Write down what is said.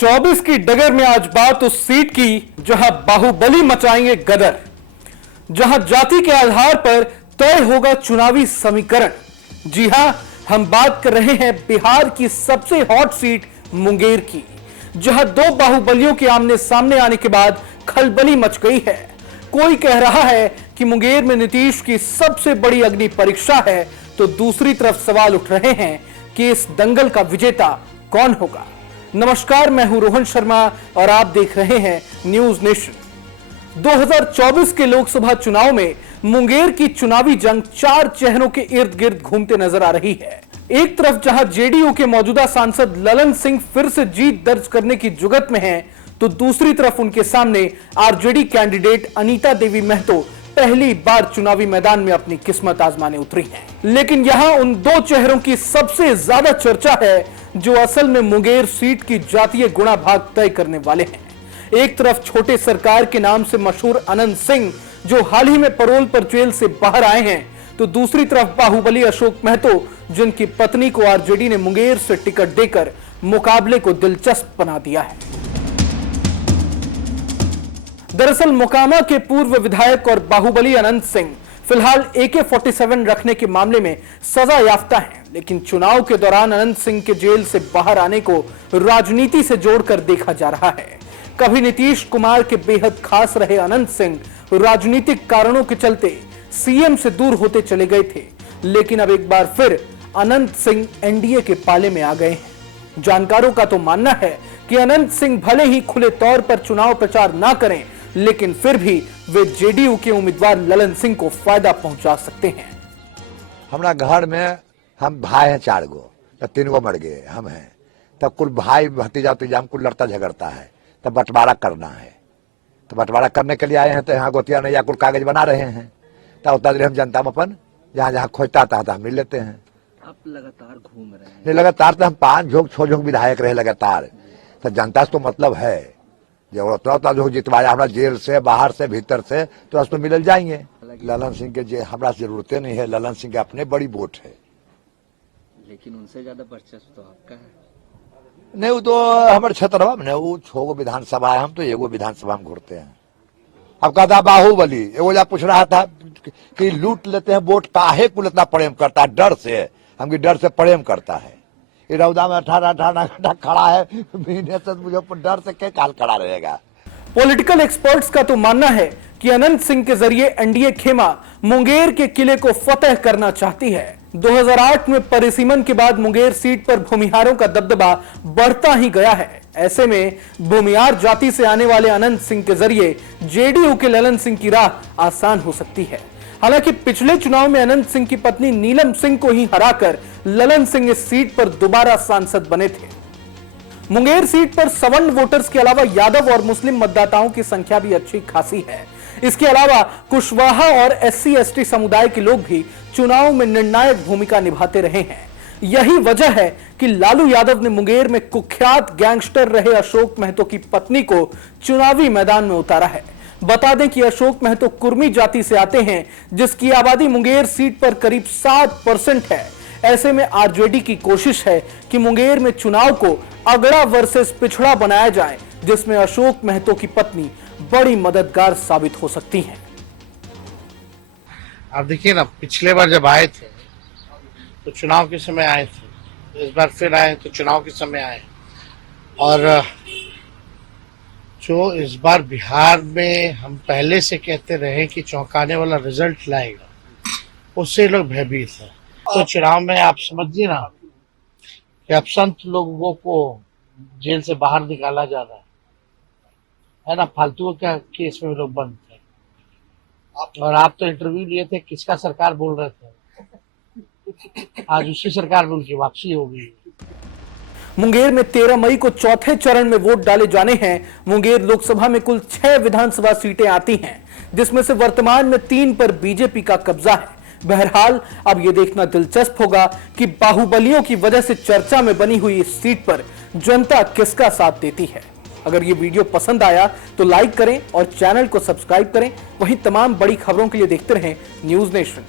24 की डगर में आज बात उस सीट की जहां बाहुबली मचाएंगे गदर, जहां जाति के आधार पर तय होगा चुनावी समीकरण। जी हां, हम बात कर रहे हैं बिहार की सबसे हॉट सीट मुंगेर की, जहां दो बाहुबलियों के आमने सामने आने के बाद खलबली मच गई है। कोई कह रहा है कि मुंगेर में नीतीश की सबसे बड़ी अग्नि परीक्षा है, तो दूसरी तरफ सवाल उठ रहे हैं कि इस दंगल का विजेता कौन होगा। नमस्कार, मैं हूं रोहन शर्मा और आप देख रहे हैं न्यूज नेशन। 2024 के लोकसभा चुनाव में मुंगेर की चुनावी जंग चार चेहरों के इर्द गिर्द घूमते नजर आ रही है। एक तरफ जहां जेडीयू के मौजूदा सांसद ललन सिंह फिर से जीत दर्ज करने की जुगत में हैं, तो दूसरी तरफ उनके सामने आरजेडी कैंडिडेट अनीता देवी महतो पहली बार चुनावी मैदान में अपनी किस्मत आजमाने उतरी हैं। लेकिन यहां उन दो चेहरों की सबसे ज्यादा चर्चा है जो असल में मुंगेर सीट की जातीय गुणा भाग तय करने वाले हैं। एक तरफ छोटे सरकार के नाम से मशहूर अनंत सिंह जो हाल ही में पैरोल पर जेल से बाहर आए हैं, तो दूसरी तरफ बाहुबली अशोक महतो जिनकी पत्नी को आरजेडी ने मुंगेर से टिकट देकर मुकाबले को दिलचस्प बना दिया है। दरअसल मोकामा के पूर्व विधायक और बाहुबली अनंत सिंह फिलहाल AK-47 रखने के मामले में सजा याफ्ता हैं, लेकिन चुनाव के दौरान अनंत सिंह के जेल से बाहर आने को राजनीति से जोड़कर देखा जा रहा है। कभी नीतीश कुमार के बेहद खास रहे अनंत सिंह राजनीतिक कारणों के चलते सीएम से दूर होते चले गए थे, लेकिन अब एक बार फिर अनंत सिंह एनडीए के पाले में आ गए हैं। जानकारों का तो मानना है कि अनंत सिंह भले ही खुले तौर पर चुनाव प्रचार ना करें, लेकिन फिर भी वे जेडीयू के उम्मीदवार ललन सिंह को फायदा पहुंचा सकते हैं। हमारा घर में हम भाई हैं 4 गो, तो 3 गो मर गए, हम हैं तब कुल भाई भतीजा हम कुल लड़ता झगड़ता है, तब बंटवारा करना है। तो बंटवारा करने के लिए आए हैं, तो यहाँ गोतिया नहीं या कुल कागज बना रहे हैं, तब उतना देर हम जनता में अपन जहाँ जहाँ खोजता था हम मिल लेते हैं। आप लगातार घूम रहे हैं? नहीं, लगातार तो हम 5 झोंक 6 झोंक विधायक रहे लगातार, तो जनता से तो मतलब है जब उतना जो जितवाया हमारा जेल से बाहर से भीतर से, तो उसको मिल जाएंगे। ललन सिंह के जे हमारा जरूरतें नहीं है, ललन सिंह के अपने बड़ी वोट है, लेकिन उनसे ज्यादा वर्चस्व तो आपका है। नहीं, वो तो हमारे क्षेत्र में वो 6 गो विधानसभा है, हम तो 1 गो विधानसभा में घूरते हैं। अब कहता बाहुबली एगो जा पूछ रहा था कि लूट लेते हैं वोट, काहे कुल इतना प्रेम करता है? डर से, हम डर से प्रेम करता है। रौदा में 18 घंटा खड़ा है, महीने से मुझे डर से क्या काल खड़ा रहेगा। पॉलिटिकल एक्सपर्ट्स का तो मानना है कि अनंत सिंह के जरिए एनडीए खेमा मुंगेर के किले को फतेह करना चाहती है। 2008 में परिसीमन के बाद मुंगेर सीट पर भूमिहारों का दबदबा बढ़ता ही गया है। ऐसे में भूमिहार जाति से आने वाले अनंत सिंह के जरिए जेडीयू के ललन सिंह की राह आसान हो सकती है। हालांकि पिछले चुनाव में अनंत सिंह की पत्नी नीलम सिंह को ही हराकर ललन सिंह इस सीट पर दोबारा सांसद बने थे। मुंगेर सीट पर सवर्ण वोटर्स के अलावा यादव और मुस्लिम मतदाताओं की संख्या भी अच्छी खासी है। इसके अलावा कुशवाहा और SC/ST समुदाय के लोग भी चुनाव में निर्णायक भूमिका निभाते रहे हैं। यही वजह है कि लालू यादव ने मुंगेर में कुख्यात गैंगस्टर रहे अशोक महतो की पत्नी को चुनावी मैदान में उतारा है। बता दें कि अशोक महतो कुर्मी जाति से आते हैं, जिसकी आबादी मुंगेर सीट पर करीब 7% है। ऐसे में आरजेडी की कोशिश है कि मुंगेर में चुनाव को अगड़ा वर्सेस पिछड़ा बनाया जाए, जिसमें अशोक महतो की पत्नी बड़ी मददगार साबित हो सकती हैं। आप देखिए ना, पिछले बार जब आए थे तो चुनाव के समय आए थे, इस बार फिर आए तो चुनाव के समय आए, और जो इस बार बिहार में हम पहले से कहते रहे कि चौंकाने वाला रिजल्ट लाएगा, उससे लोग भयभीत हैं। तो चुनाव में आप समझिए ना कि अब संत लोगों को जेल से बाहर निकाला जा रहा है ना, फालतू का केस में लोग बंद थे। और आप तो इंटरव्यू लिए थे, किसका सरकार बोल रहे थे, आज उसी सरकार में उनकी वापसी हो गई। मुंगेर में 13 मई को चौथे चरण में वोट डाले जाने हैं। मुंगेर लोकसभा में कुल 6 विधानसभा सीटें आती हैं, जिसमें से वर्तमान में 3 पर बीजेपी का कब्जा है। बहरहाल अब यह देखना दिलचस्प होगा कि बाहुबलियों की वजह से चर्चा में बनी हुई इस सीट पर जनता किसका साथ देती है। अगर ये वीडियो पसंद आया तो लाइक करें और चैनल को सब्सक्राइब करें। वहीं तमाम बड़ी खबरों के लिए देखते रहें न्यूज नेशन।